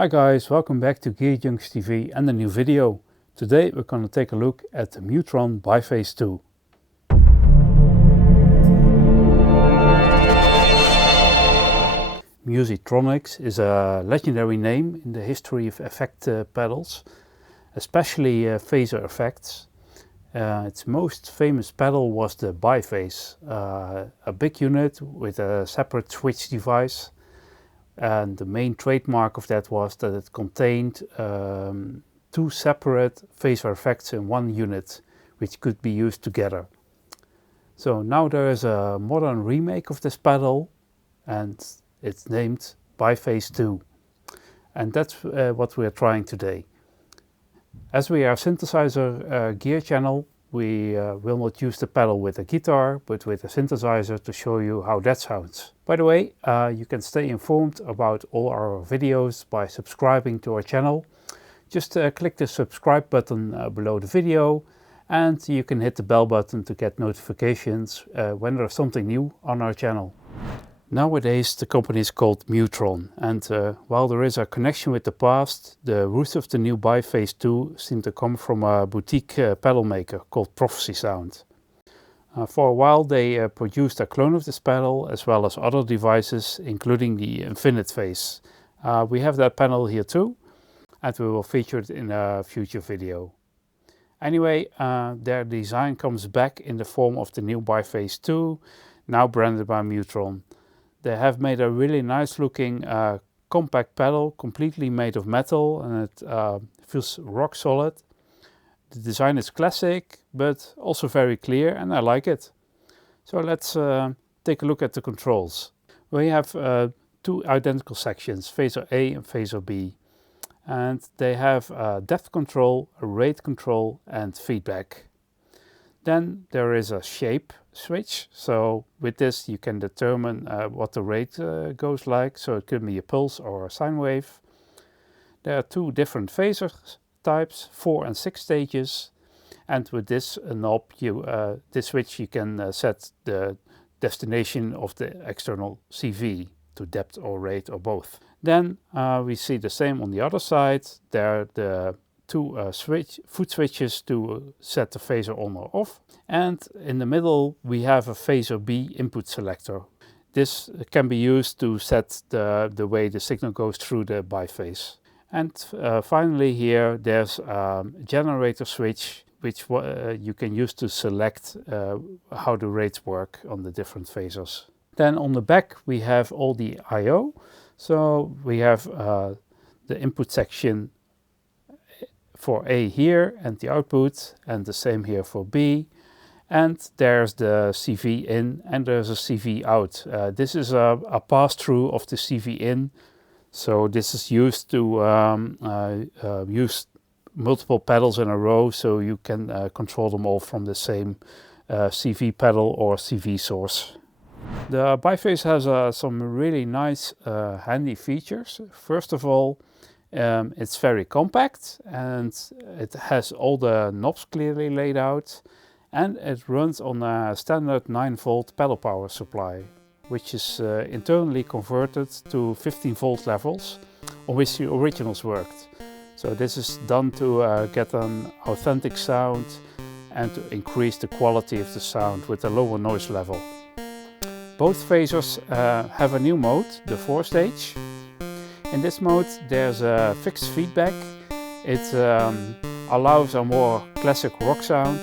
Hi guys, welcome back to Gearjunkies TV and a new video. Today we're going to take a look at the Mu-Tron Bi-phase II. Musictronics is a legendary name in the history of effect pedals, especially phaser effects. Its most famous pedal was the Bi-phase, a big unit with a separate switch device. And the main trademark of that was that it contained two separate phaser effects in one unit, which could be used together. So now there is a modern remake of this pedal, and it's named Bi-phase II. And that's what we are trying today. As we are a synthesizer gear channel, we will not use the pedal with a guitar, but with a synthesizer to show you how that sounds. By the way, you can stay informed about all our videos by subscribing to our channel. Just click the subscribe button below the video, and you can hit the bell button to get notifications when there's something new on our channel. Nowadays the company is called Mu-Tron, and while there is a connection with the past, the roots of the new Bi-phase II seem to come from a boutique pedal maker called Prophecy Sound. For a while they produced a clone of this pedal as well as other devices, including the Infinite Phase. We have that panel here too, and we will feature it in a future video. Anyway, their design comes back in the form of the new Bi-phase II, now branded by Mu-Tron. They have made a really nice looking compact pedal, completely made of metal, and it feels rock solid. The design is classic, but also very clear, and I like it. So let's take a look at the controls. We have two identical sections, phaser A and phaser B. And they have depth control, a rate control, and feedback. Then there is a shape switch, so with this you can determine what the rate goes like, so it could be a pulse or a sine wave. There are two different phaser types, 4 and 6 stages, and with this knob, this switch, you can set the destination of the external CV to depth or rate or both. Then we see the same on the other side. There are the two foot switches to set the phaser on or off, and in the middle we have a phaser B input selector. This can be used to set the way the signal goes through the biphase. And finally here there's a generator switch which you can use to select how the rates work on the different phasers. Then on the back we have all the I/O. So we have the input section for A here and the output, and the same here for B. And there's the CV in and there's a CV out. This is a pass-through of the CV in. So this is used to use multiple pedals in a row, so you can control them all from the same CV pedal or CV source. The biphase has some really nice handy features. First of all, it's very compact, and it has all the knobs clearly laid out, and it runs on a standard 9-volt pedal power supply, which is internally converted to 15-volt levels on which the originals worked. So this is done to get an authentic sound and to increase the quality of the sound with a lower noise level. Both phasers have a new mode, the 4-stage. In this mode there's a fixed feedback. It allows a more classic rock sound,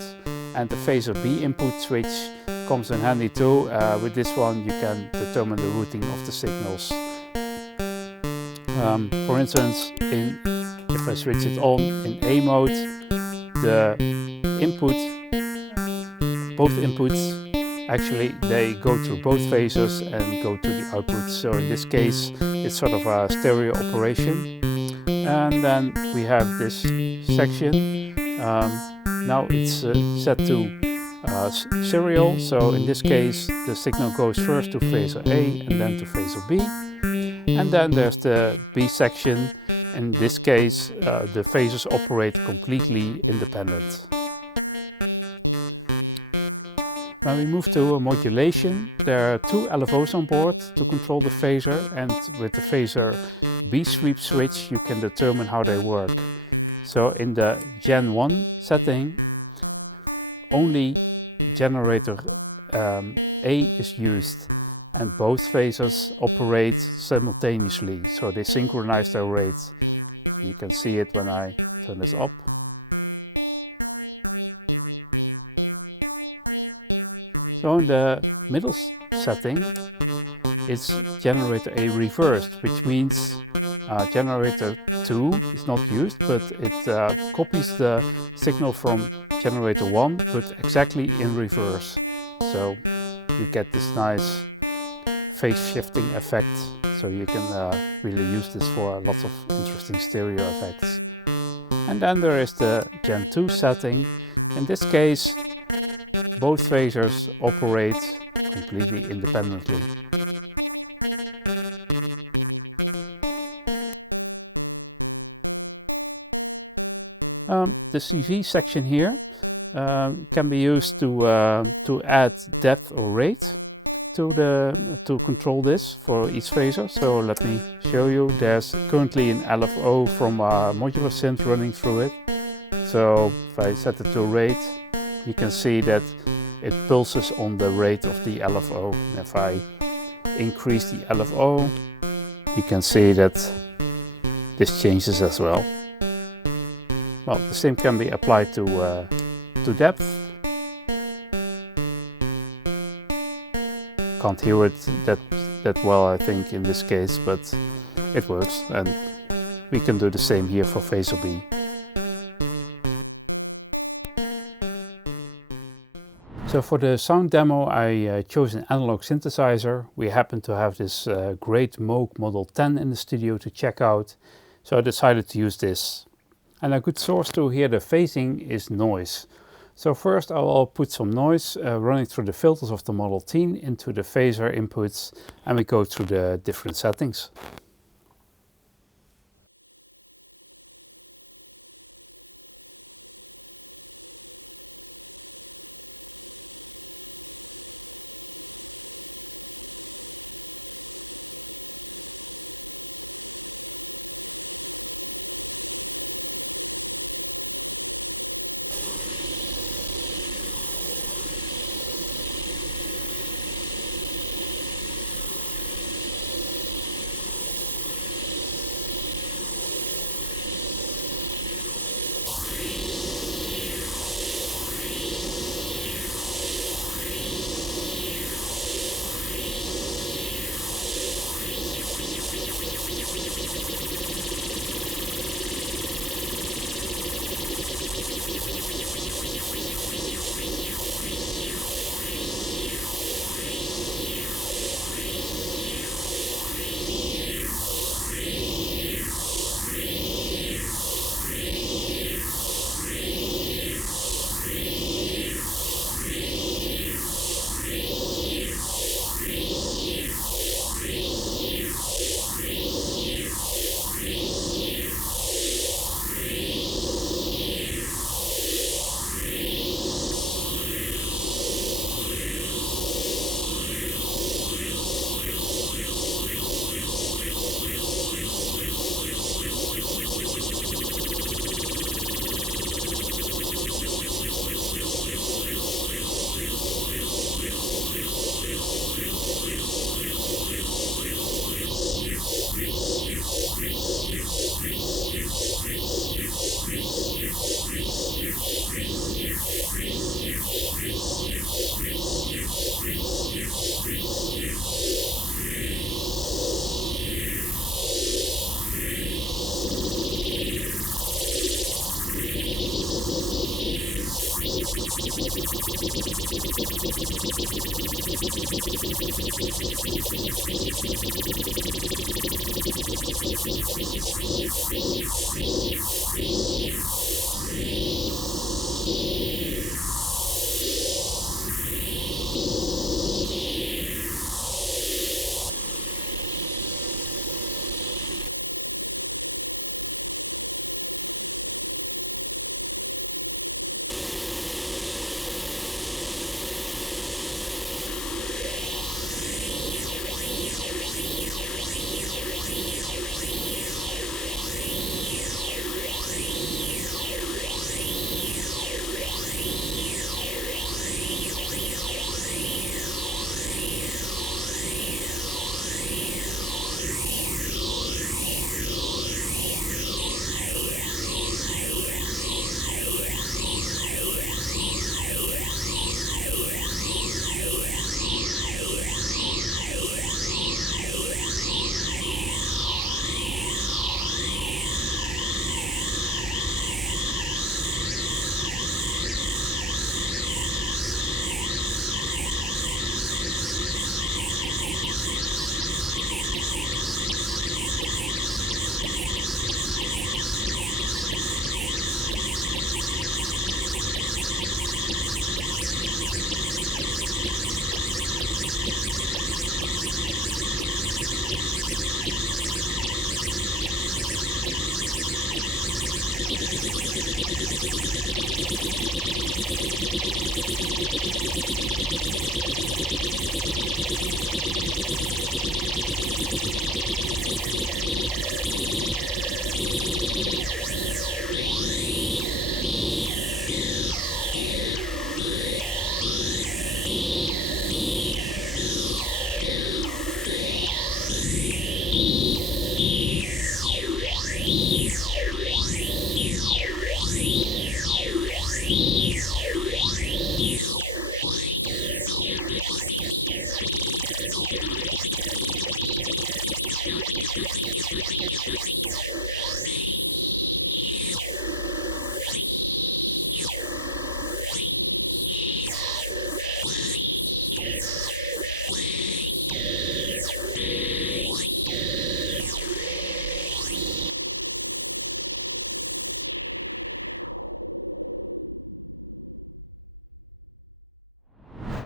and the phaser B input switch comes in handy too. With this one you can determine the routing of the signals. For instance, if I switch it on in A mode, the both inputs, actually they go through both phasers and go to the output. So in this case it's sort of a stereo operation. And then we have this section. Now it's set to serial, so in this case the signal goes first to phaser A and then to phaser B. And then there's the B section. In this case the phasers operate completely independent. When we move to modulation, there are two LFOs on board to control the phaser, and with the phaser B-sweep switch, you can determine how they work. So in the Gen 1 setting, only generator A is used, and both phasers operate simultaneously, so they synchronize their rates. You can see it when I turn this up. So in the middle setting, it's generator A reversed, which means generator 2 is not used, but it copies the signal from generator 1, but exactly in reverse. So you get this nice phase shifting effect, so you can really use this for lots of interesting stereo effects. And then there is the Gen 2 setting. In this case, both phasers operate completely independently. The CV section here can be used to add depth or rate to control this for each phaser. So let me show you. There's currently an LFO from a modular synth running through it. So if I set it to rate, you can see that it pulses on the rate of the LFO. And if I increase the LFO, you can see that this changes as well. Well, the same can be applied to depth. Can't hear it that well, I think, in this case, but it works, and we can do the same here for phaser B. So for the sound demo, I chose an analog synthesizer. We happen to have this great Moog Model 10 in the studio to check out, so I decided to use this. And a good source to hear the phasing is noise. So first I will put some noise running through the filters of the Model 10 into the phaser inputs, and we go through the different settings.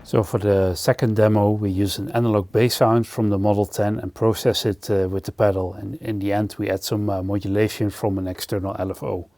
So for the second demo, we use an analog bass sound from the Model 10 and process it with the pedal. And in the end, we add some modulation from an external LFO.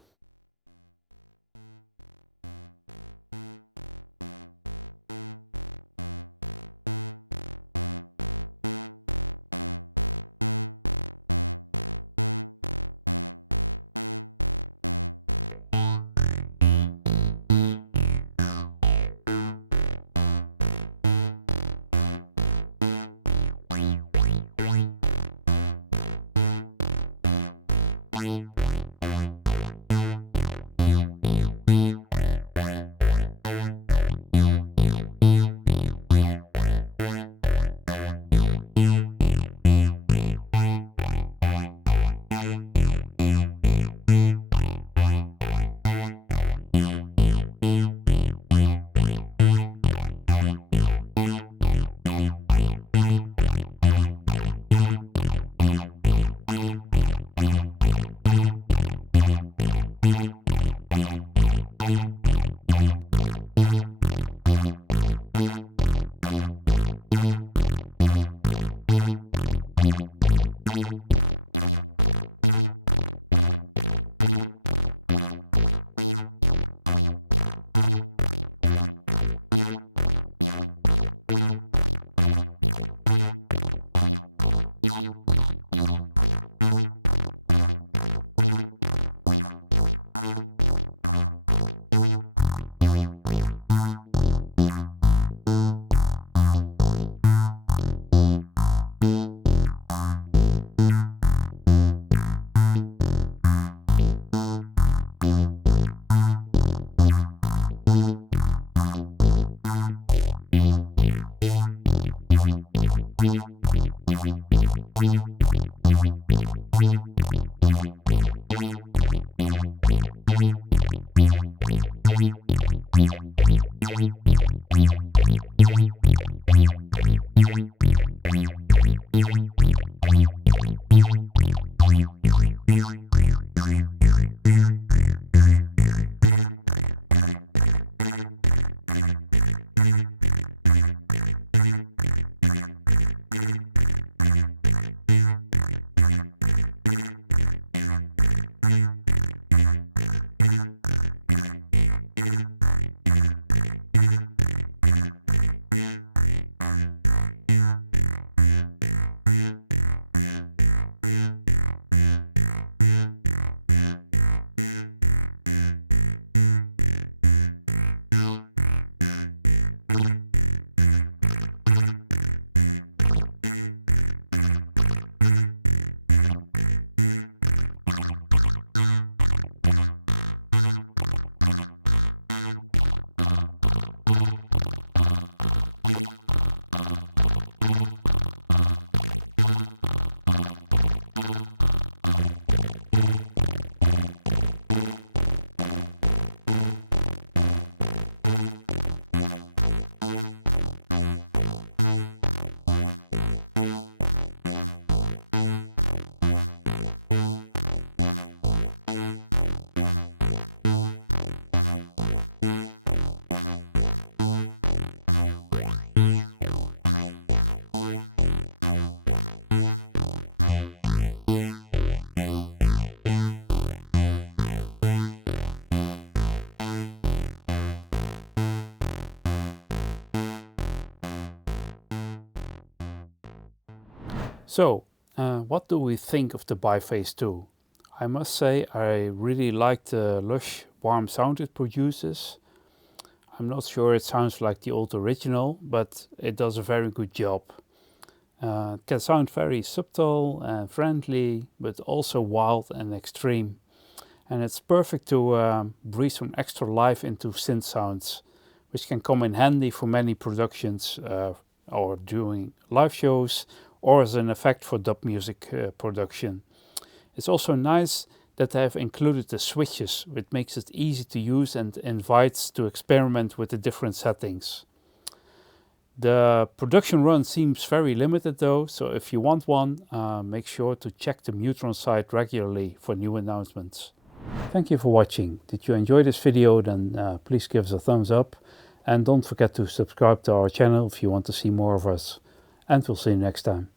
So, what do we think of the Bi-phase II? I must say I really like the lush, warm sound it produces. I'm not sure it sounds like the old original, but it does a very good job. It can sound very subtle and friendly, but also wild and extreme. And it's perfect to breathe some extra life into synth sounds, which can come in handy for many productions or during live shows, or as an effect for dub music production. It's also nice that they have included the switches, which makes it easy to use and invites to experiment with the different settings. The production run seems very limited though, so if you want one, make sure to check the Mu-Tron site regularly for new announcements. Thank you for watching. Did you enjoy this video? Then please give us a thumbs up, and don't forget to subscribe to our channel if you want to see more of us. And we'll see you next time.